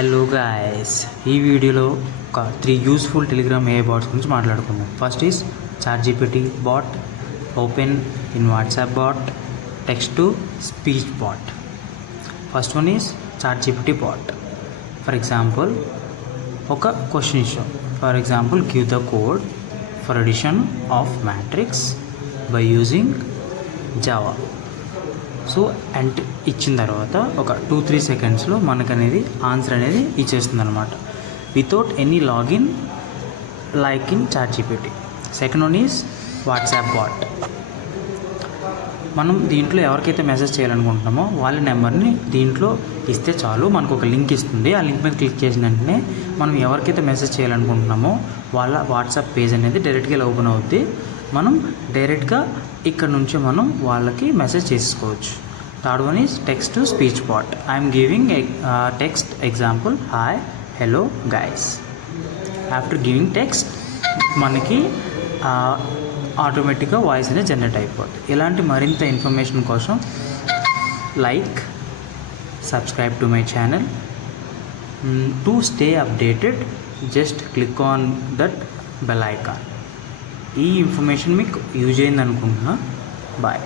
Hello guys, ఈ వీడియోలో ఒక 3 యూస్ఫుల్ టెలిగ్రామ్ AI బాట్స్ గురించి మాట్లాడుకుందాం. First is ChatGPT bot, open in WhatsApp bot, text to speech bot. First one is ChatGPT bot. For example, ఒక question issue. For example, give the code for addition of matrix by using Java. So and ఇచ్చిన తర్వాత ఒక 2-3 సెకండ్స్లో మనకు అనేది answer అనేది ఇచ్చేస్తుంది అనమాట, without any login like in ChatGPT. Second one is WhatsApp bot. మనం దీంట్లో ఎవరికైతే మెసేజ్ చేయాలనుకుంటున్నామో వాళ్ళ నెంబర్ని దీంట్లో ఇస్తే చాలు, మనకు ఒక లింక్ ఇస్తుంది. ఆ లింక్ మీద క్లిక్ చేసిన వెంటనే మనం ఎవరికైతే మెసేజ్ చేయాలనుకుంటున్నామో వాళ్ళ వాట్సాప్ పేజ్ అనేది డైరెక్ట్గా ఓపెన్ అవుద్ది. మనం డైరెక్ట్గా ఇక్కడ నుంచి మనం వాళ్ళకి మెసేజ్ చేసుకోవచ్చు. Third one is text to speech bot. I'm giving text example, hi, hello guys. After giving text మనకి ఆటోమేటిక్గా వాయిస్ అనేది జనరేట్ అయిపోతుంది. ఇలాంటి మరింత ఇన్ఫర్మేషన్ కోసం like, subscribe to my channel. To stay updated just click on that bell icon. ఈ information మీకు use అయింది అనుకుంటున్నా. బాయ్.